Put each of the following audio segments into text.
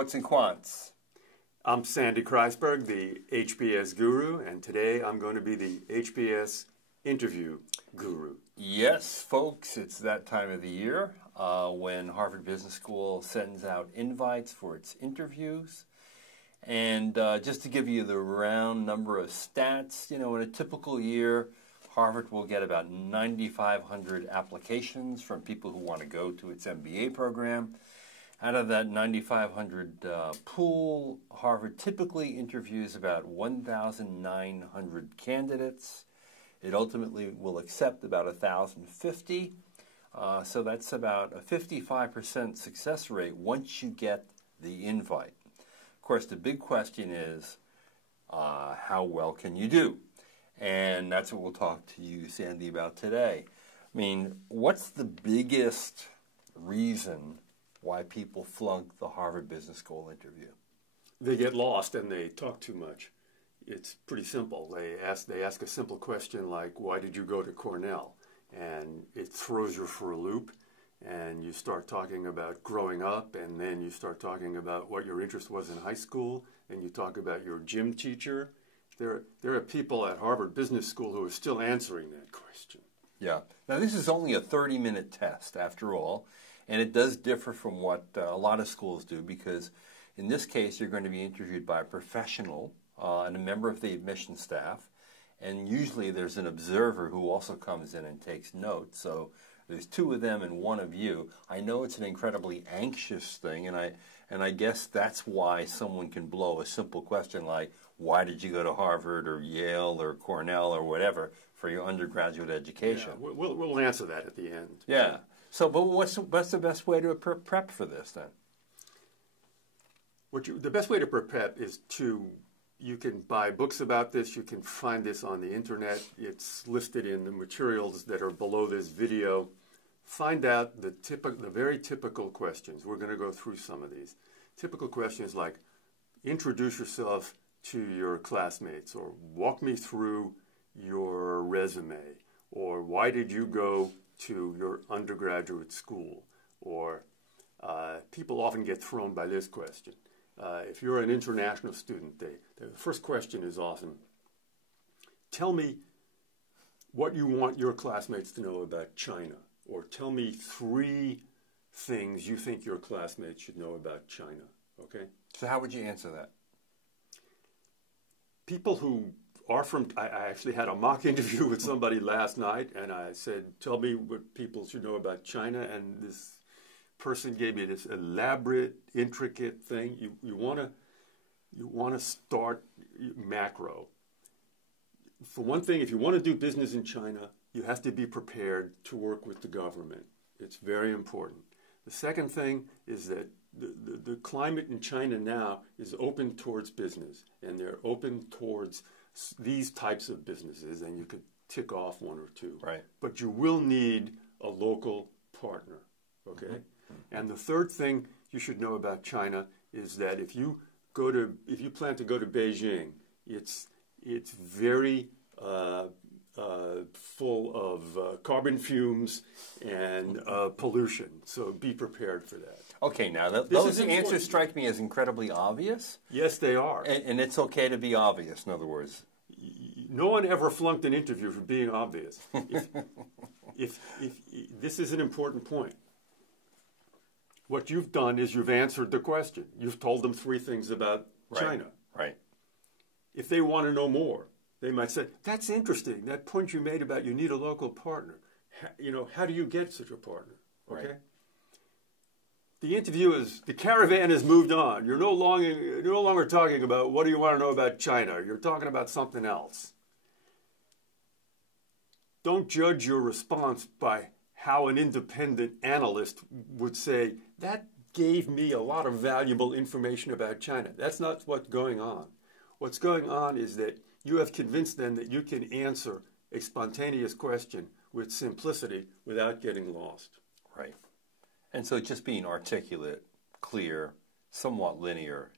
Poets and Quants. I'm Sandy Kreisberg, the HBS guru, and today I'm going to be the HBS interview guru. Yes, folks, it's that time of the year when Harvard Business School sends out invites for its interviews. And just to give you the round number of stats, in a typical year, Harvard will get about 9,500 applications from people who want to go to its MBA program. Out of that 9,500 pool, Harvard typically interviews about 1,900 candidates. It ultimately will accept about 1,050. So that's about a 55% success rate once you get the invite. Of course, the big question is, how well can you do? And that's what we'll talk to you, Sandy, about today. I mean, what's the biggest reason why people flunk the Harvard Business School interview? They get lost and they talk too much. It's pretty simple. They ask a simple question like, why did you go to Cornell? And it throws you for a loop, and you start talking about growing up, and then you start talking about what your interest was in high school, and you talk about your gym teacher. There are people at Harvard Business School who are still answering that question. Yeah. Now, this is only a 30-minute test, after all, and it does differ from what a lot of schools do, because in this case, you're going to be interviewed by a professional and a member of the admission staff, and usually there's an observer who also comes in and takes notes. So there's two of them and one of you. I know it's an incredibly anxious thing, and I guess that's why someone can blow a simple question like, why did you go to Harvard or Yale or Cornell or whatever for your undergraduate education? Yeah, we'll answer that at the end. Yeah. So, but what's the best way to prep for this then? The best way to prep is you can buy books about this. You can find this on the internet. It's listed in the materials that are below this video. Find out the very typical questions. We're going to go through some of these. Typical questions like, introduce yourself to your classmates, or walk me through your resume, or why did you go to your undergraduate school, or people often get thrown by this question. If you're an international student, the first question is often, tell me what you want your classmates to know about China, or tell me 3 things you think your classmates should know about China, okay? So how would you answer that? People who are from, I actually had a mock interview with somebody last night, and I said, tell me what people should know about China, and this person gave me this elaborate, intricate thing. You want to start macro. For one thing, if you want to do business in China, you have to be prepared to work with the government. It's very important. The second thing is that the climate in China now is open towards business, and they're open towards these types of businesses, and you could tick off 1 or 2. Right. But you will need a local partner, okay? Mm-hmm. And the third thing you should know about China is that if you plan to go to Beijing, it's very full of carbon fumes and pollution. So be prepared for that. Okay, now those answers strike me as incredibly obvious. Yes, they are. And it's okay to be obvious, in other words. No one ever flunked an interview for being obvious. If this is an important point. What you've done is you've answered the question. You've told them 3 things about China. Right. If they want to know more, they might say, that's interesting. That point you made about you need a local partner. How do you get such a partner? Okay? Right. The caravan has moved on. You're no longer talking about what do you want to know about China. You're talking about something else. Don't judge your response by how an independent analyst would say, that gave me a lot of valuable information about China. That's not what's going on. What's going on is that you have convinced them that you can answer a spontaneous question with simplicity without getting lost. Right. And so just being articulate, clear, somewhat linear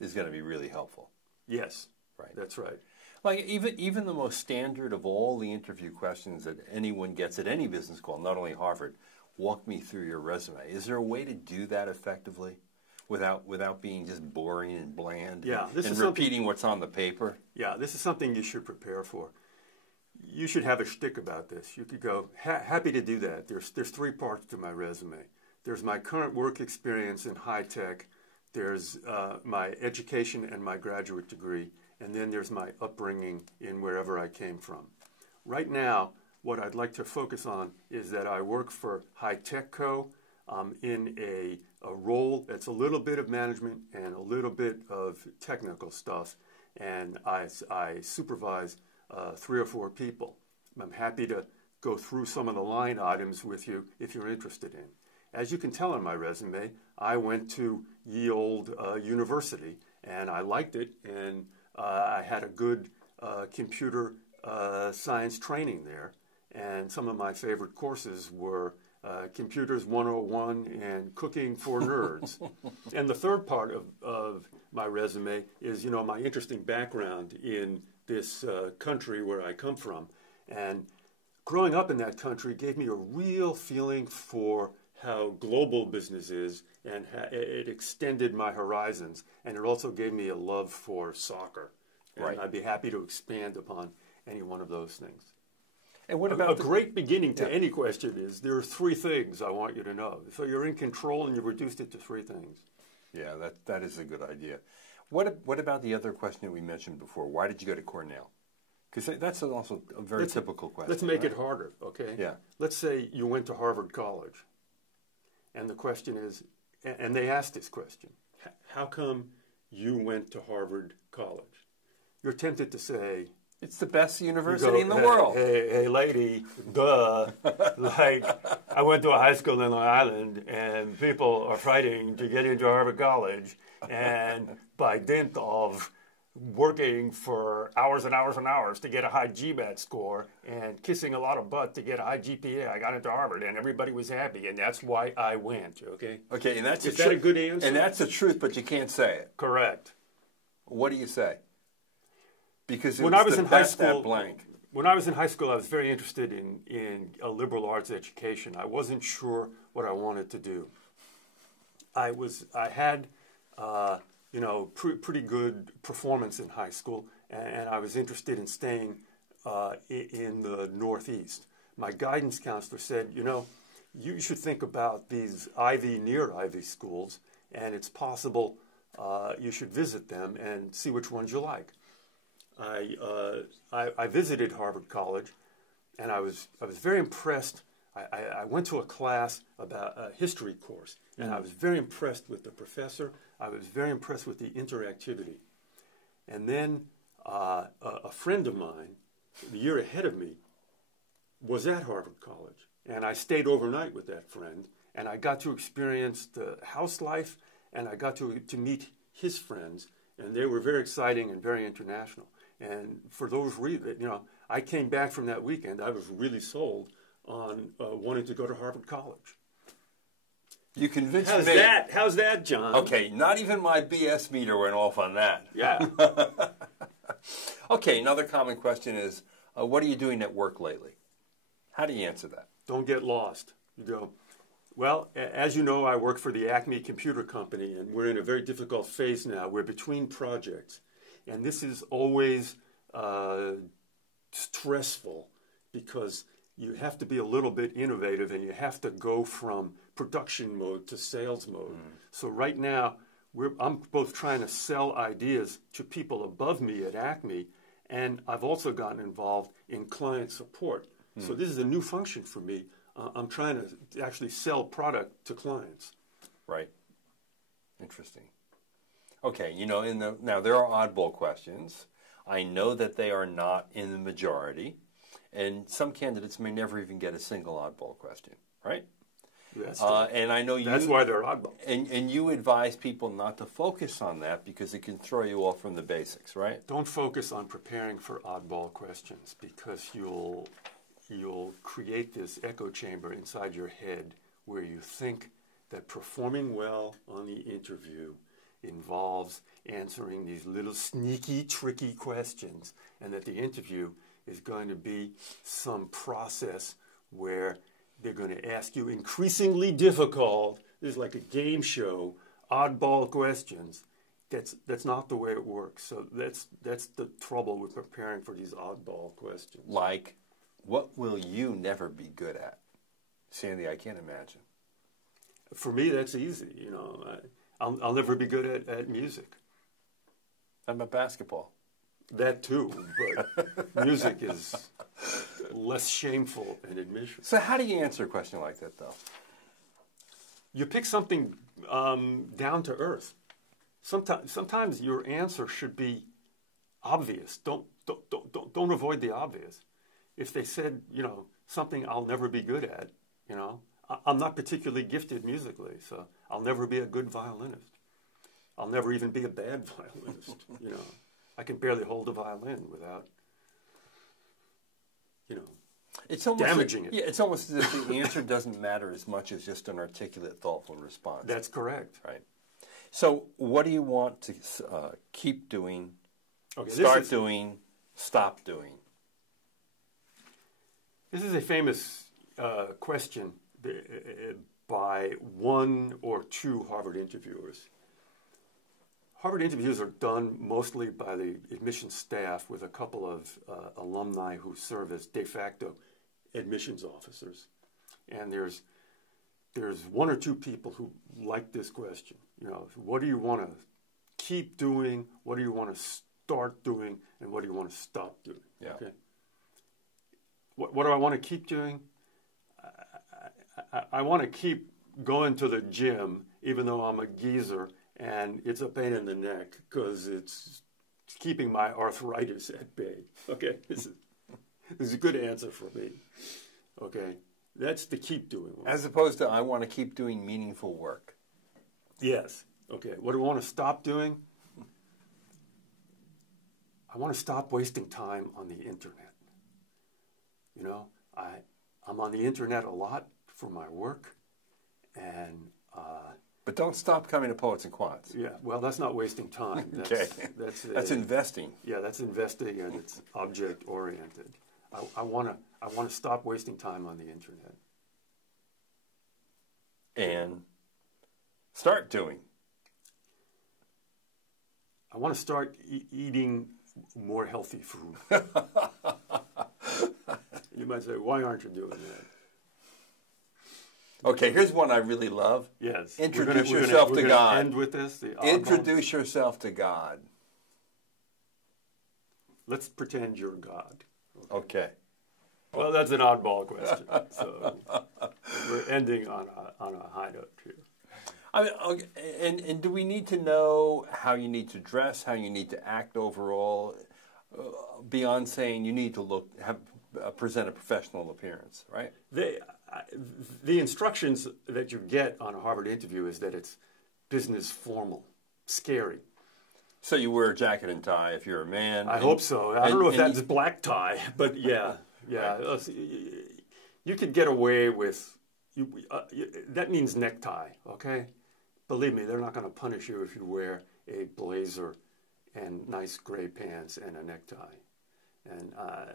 is going to be really helpful. Yes. Right. That's right. Like even the most standard of all the interview questions that anyone gets at any business school, not only Harvard, walk me through your resume. Is there a way to do that effectively? without being just boring and bland. Yeah, and repeating what's on the paper. Yeah, this is something you should prepare for. You should have a shtick about this. You could go, happy to do that. There's 3 parts to my resume. There's my current work experience in high tech. There's my education and my graduate degree. And then there's my upbringing in wherever I came from. Right now, what I'd like to focus on is that I work for High Tech Co. In a role that's a little bit of management and a little bit of technical stuff. And I supervise 3 or 4 people. I'm happy to go through some of the line items with you if you're interested in. As you can tell on my resume, I went to ye old university, and I liked it, and I had a good computer science training there. And some of my favorite courses were Computers 101 and Cooking for Nerds. And the third part of my resume is, my interesting background in this country where I come from. And growing up in that country gave me a real feeling for how global business is, and it extended my horizons. And it also gave me a love for soccer. And right. I'd be happy to expand upon any one of those things. And what about a great beginning to any question is there are 3 things I want you to know. So you're in control and you've reduced it to 3 things. Yeah, that is a good idea. What about the other question that we mentioned before? Why did you go to Cornell? Because that's also a very typical question. Let's make it harder, okay? Yeah. Let's say you went to Harvard College. And the question is, and they asked this question, how come you went to Harvard College? You're tempted to say, it's the best university in the world. Hey, lady, duh. Like, I went to a high school in Long Island, and people are fighting to get into Harvard College. And by dint of working for hours and hours and hours to get a high GMAT score and kissing a lot of butt to get a high GPA, I got into Harvard, and everybody was happy, and that's why I went, okay? Okay, and that's Is that a good answer? And that's the truth, but you can't say it. Correct. What do you say? Because when I was in high school, I was very interested in a liberal arts education. I wasn't sure what I wanted to do. I had pretty good performance in high school, and I was interested in staying in the Northeast. My guidance counselor said, you should think about these near Ivy schools, and it's possible you should visit them and see which ones you like. I visited Harvard College, and I was very impressed. I went to a class about a history course, and I was very impressed with the professor. I was very impressed with the interactivity. And then a friend of mine, the year ahead of me, was at Harvard College, and I stayed overnight with that friend, and I got to experience the house life, and I got to meet his friends, and they were very exciting and very international. And for those reasons, I came back from that weekend. I was really sold on wanting to go to Harvard College. You convinced me. How's that, John? Okay, not even my BS meter went off on that. Yeah. Okay, another common question is, what are you doing at work lately? How do you answer that? Don't get lost. You go, well, as you know, I work for the Acme Computer Company, and we're in a very difficult phase now. We're between projects. And this is always stressful because you have to be a little bit innovative and you have to go from production mode to sales mode. So right now, I'm both trying to sell ideas to people above me at Acme, and I've also gotten involved in client support. So this is a new function for me. I'm trying to actually sell product to clients. Right. Interesting. Okay, now there are oddball questions. I know that they are not in the majority, and some candidates may never even get a single oddball question, right? That's and I know that's why they're oddball. And you advise people not to focus on that because it can throw you off from the basics, right? Don't focus on preparing for oddball questions because you'll create this echo chamber inside your head where you think that performing well on the interview involves answering these little sneaky, tricky questions, and that the interview is going to be some process where they're going to ask you increasingly difficult, this is like a game show, oddball questions. That's not the way it works. So that's the trouble with preparing for these oddball questions. Like, what will you never be good at? Sandy, I can't imagine. For me, that's easy. You know, I'll never be good at music. How about basketball? That too, but music is less shameful an admission. So how do you answer a question like that, though? You pick something down to earth. Sometimes your answer should be obvious. Don't avoid the obvious. If they said, you know, something I'll never be good at, you know, I'm not particularly gifted musically, so I'll never be a good violinist. I'll never even be a bad violinist. You know, I can barely hold a violin without, you know, it's almost damaging it. Yeah, it's almost as if the answer doesn't matter as much as just an articulate, thoughtful response. That's correct. Right. So what do you want to keep doing, Okay, start doing, stop doing? This is a famous question by one or two Harvard interviewers. Harvard interviews are done mostly by the admissions staff with a couple of alumni who serve as de facto admissions officers. And there's one or two people who like this question. You know, what do you want to keep doing? What do you want to start doing? And what do you want to stop doing? Yeah. Okay. What do I want to keep doing? I want to keep going to the gym, even though I'm a geezer, and it's a pain in the neck because it's keeping my arthritis at bay. Okay, this is a good answer for me. Okay, that's the keep doing one. As opposed to I want to keep doing meaningful work. Yes. Okay, what do I want to stop doing? I want to stop wasting time on the internet. You know, I'm on the internet a lot for my work, and but don't stop coming to Poets and Quants. yeah, well, that's not wasting time. Okay, that's investing. Yeah, that's investing, and it's object oriented. I want to stop wasting time on the internet And start doing. I want to start eating more healthy food. You might say, why aren't you doing that? Okay, here's one I really love. Yes. Introduce yourself to God. End with this. Introduce yourself to God. Let's pretend you're God. Okay. Well, that's an oddball question. So we're ending on a high note here. I mean, okay, and do we need to know how you need to dress, how you need to act overall, beyond saying you need to present a professional appearance, right? The instructions that you get on a Harvard interview is that it's business formal, scary. So you wear a jacket and tie if you're a man. I hope so. I don't know if that's black tie, but yeah. Right. You could get away with, that means necktie, okay? Believe me, they're not going to punish you if you wear a blazer and nice gray pants and a necktie. And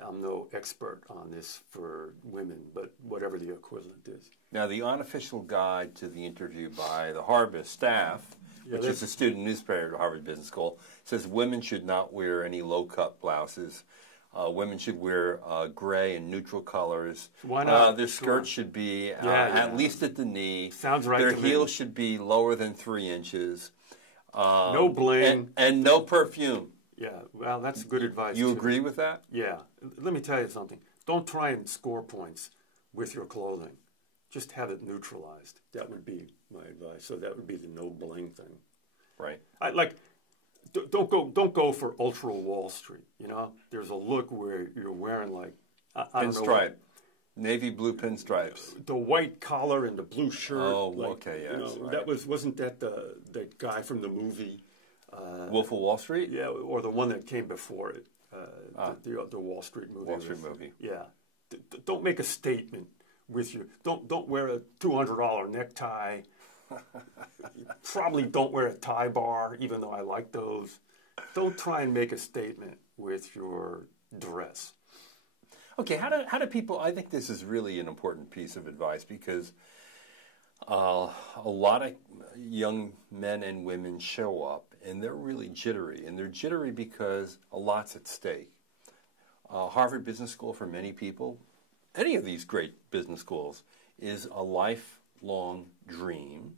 I'm no expert on this for women, but whatever the equivalent is. Now, the unofficial guide to the interview by the Harvard staff, which is a student newspaper at Harvard Business School, says women should not wear any low-cut blouses. Women should wear gray and neutral colors. Why not? Their skirts should be at least at the knee. Sounds right Their to me. heels should be lower than 3 inches. No bling. And no perfume. Yeah, well, that's good advice. You too. agree with that? Yeah. Let me tell you something. Don't try and score points with your clothing. Just have it neutralized. That would be my advice. So that would be the no bling thing. Right. Don't go for ultra Wall Street. You know, there's a look where you're wearing like I don't know pinstripe, navy blue pinstripes, the white collar and the blue shirt. Oh, like, okay, yes, you know, right. that wasn't that the guy from the movie Wolf of Wall Street? Yeah, or the one that came before it, the Wall Street movie. Wall Street movie. Yeah, don't make a statement with you. Don't wear a $200 necktie. Probably don't wear a tie bar, even though I like those. Don't try and make a statement with your dress. Okay, how do people? I think this is really an important piece of advice because A lot of young men and women show up, and they're really jittery. And they're jittery because a lot's at stake. Harvard Business School, for many people, any of these great business schools, is a lifelong dream.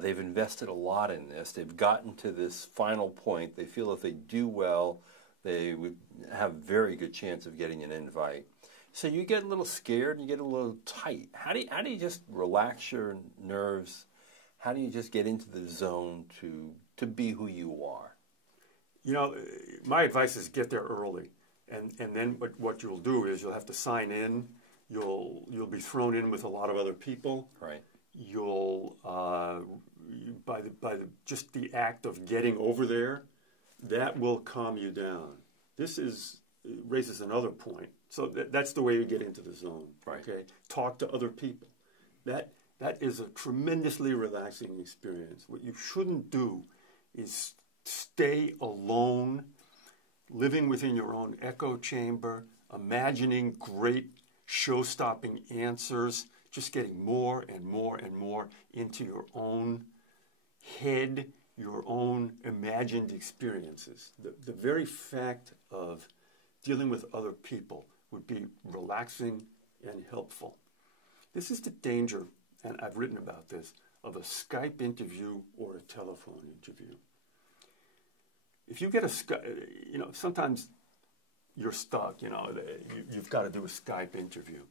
They've invested a lot in this. They've gotten to this final point. They feel if they do well, they would have a very good chance of getting an invite. So you get a little scared, and you get a little tight. How do you just relax your nerves? How do you just get into the zone to be who you are? You know, my advice is get there early, and then what you'll do is you'll have to sign in. You'll be thrown in with a lot of other people. Right. You'll by just the act of getting over there, that will calm you down. This raises another point. So that's the way you get into the zone. Right. Okay. Talk to other people. That is a tremendously relaxing experience. What you shouldn't do is stay alone, living within your own echo chamber, imagining great show-stopping answers, just getting more and more and more into your own head, your own imagined experiences. The very fact of dealing with other people would be relaxing and helpful. This is the danger, and I've written about this, of a Skype interview or a telephone interview. If you get a Skype, sometimes you're stuck, you've got to do a Skype interview.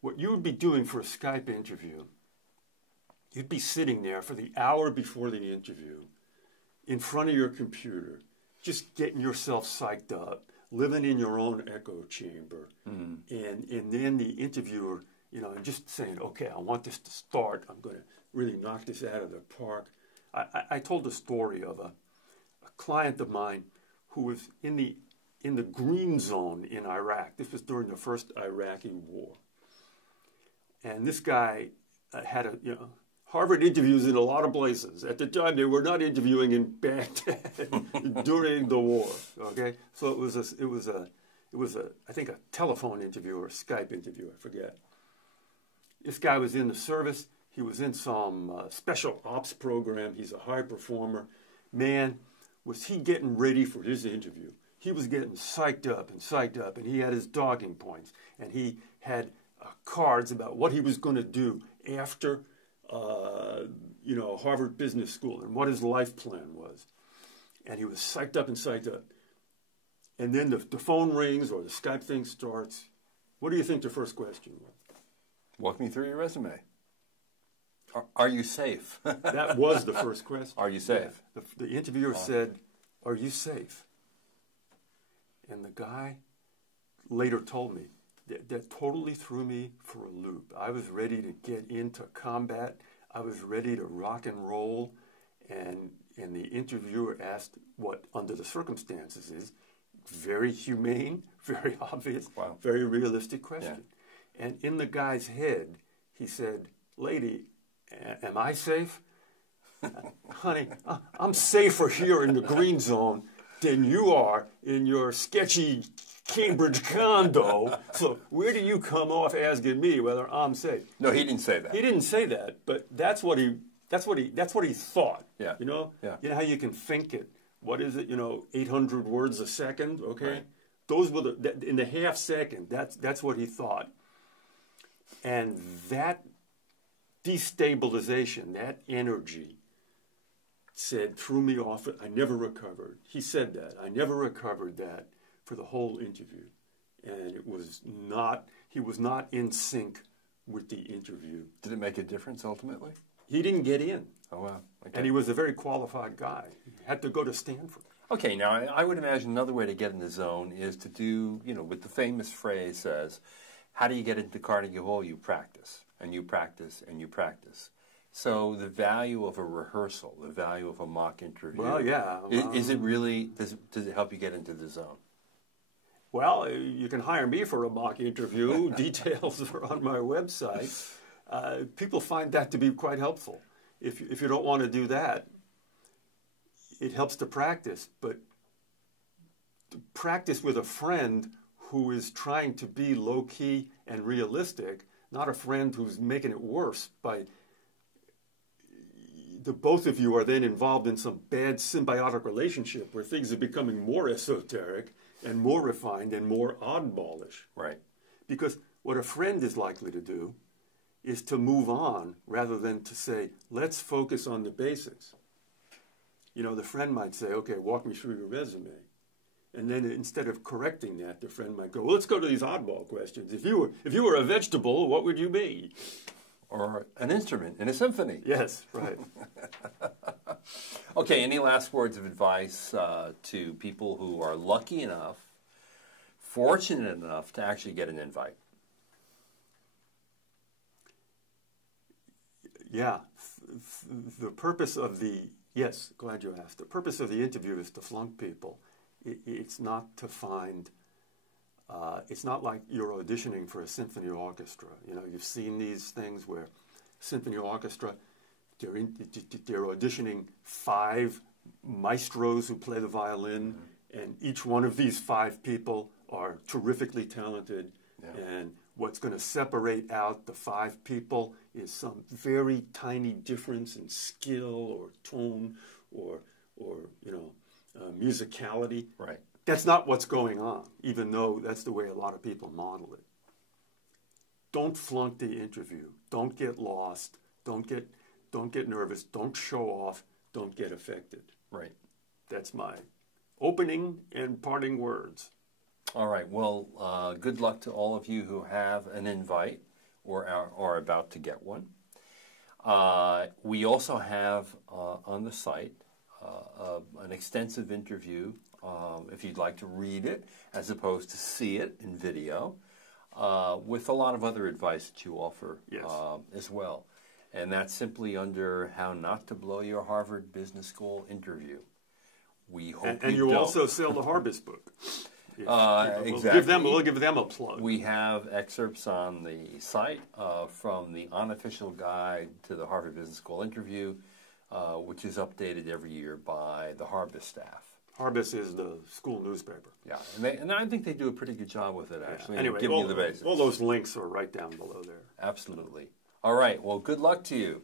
What you would be doing for a Skype interview, you'd be sitting there for the hour before the interview in front of your computer, just getting yourself psyched up, living in your own echo chamber, and then the interviewer, and just saying, okay, I want this to start. I'm going to really knock this out of the park. I told a story of a client of mine who was in the green zone in Iraq. This was during the first Iraqi war. And this guy had Harvard interviews in a lot of places. At the time, they were not interviewing in Baghdad during the war. Okay, so it was I think a telephone interview or a Skype interview. I forget. This guy was in the service. He was in some special ops program. He's a high performer. Man, was he getting ready for his interview? He was getting psyched up, and he had his talking points, and he had cards about what he was going to do after, Harvard Business School and what his life plan was. And he was psyched up. And then the phone rings or the Skype thing starts. What do you think the first question was? Walk me through your resume. Are you safe? That was the first question. Are you safe? Yeah. The interviewer said, "Are you safe?" And the guy later told me that totally threw me for a loop. I was ready to get into combat. I was ready to rock and roll. And the interviewer asked what, under the circumstances, is very humane, very obvious, wow, very realistic question. Yeah. And in the guy's head, he said, "Lady, am I safe?" "Honey, I'm safer here in the green zone than you are in your sketchy Cambridge condo. So where do you come off asking me whether I'm safe?" No, he didn't say that. He didn't say that, but that's what he thought. Yeah. Yeah. You know how you can think it. What is it? 800 words a second. Okay. Right. Those were in the half second. That's what he thought. And that destabilization, that energy, threw me off. I never recovered. He said that. I never recovered that for the whole interview. And he was not in sync with the interview. Did it make a difference ultimately? He didn't get in. Oh, wow. Okay. And he was a very qualified guy. He had to go to Stanford. Okay, now I would imagine another way to get in the zone is to do, what the famous phrase says, how do you get into Carnegie Hall? You practice, and you practice, and you practice. So the value of a rehearsal, the value of a mock interview. Well, yeah. Is it really, does it help you get into the zone? Well, you can hire me for a mock interview. Details are on my website. People find that to be quite helpful. If you don't want to do that, it helps to practice. But to practice with a friend who is trying to be low-key and realistic, not a friend who's making it worse by the both of you are then involved in some bad symbiotic relationship where things are becoming more esoteric and more refined and more oddballish. Right. Because what a friend is likely to do is to move on rather than to say, let's focus on the basics. You know, the friend might say, okay, walk me through your resume. And then instead of correcting that, the friend might go, well, let's go to these oddball questions. If you were a vegetable, what would you be? Or an instrument in a symphony. Yes, right. Okay, any last words of advice to people who are lucky enough, fortunate enough to actually get an invite? Yeah, the purpose of the, yes, glad you asked. The purpose of the interview is to flunk people. It's not to find, it's not like you're auditioning for a symphony orchestra. You know, you've seen these things where symphony orchestra, they're auditioning 5 maestros who play the violin, and each one of these 5 people are terrifically talented, and what's going to separate out the 5 people is some very tiny difference in skill or tone or you know, musicality. Right. That's not what's going on, even though that's the way a lot of people model it. Don't flunk the interview. Don't get lost. Don't get nervous. Don't show off. Don't get affected. Right. That's my opening and parting words. All right. Well, good luck to all of you who have an invite or are about to get one. We also have on the site an extensive interview, if you'd like to read it, as opposed to see it in video, with a lot of other advice that you offer as well. And that's simply under How Not to Blow Your Harvard Business School Interview. We hope and you also sell the Harbis book. Exactly. We'll give them a plug. We have excerpts on the site from the unofficial guide to the Harvard Business School interview, which is updated every year by the Harbis staff. Harbis is the school newspaper. Yeah, and I think they do a pretty good job with it, actually. Anyway, giving you the basics. All those links are right down below there. Absolutely. All right, well, good luck to you.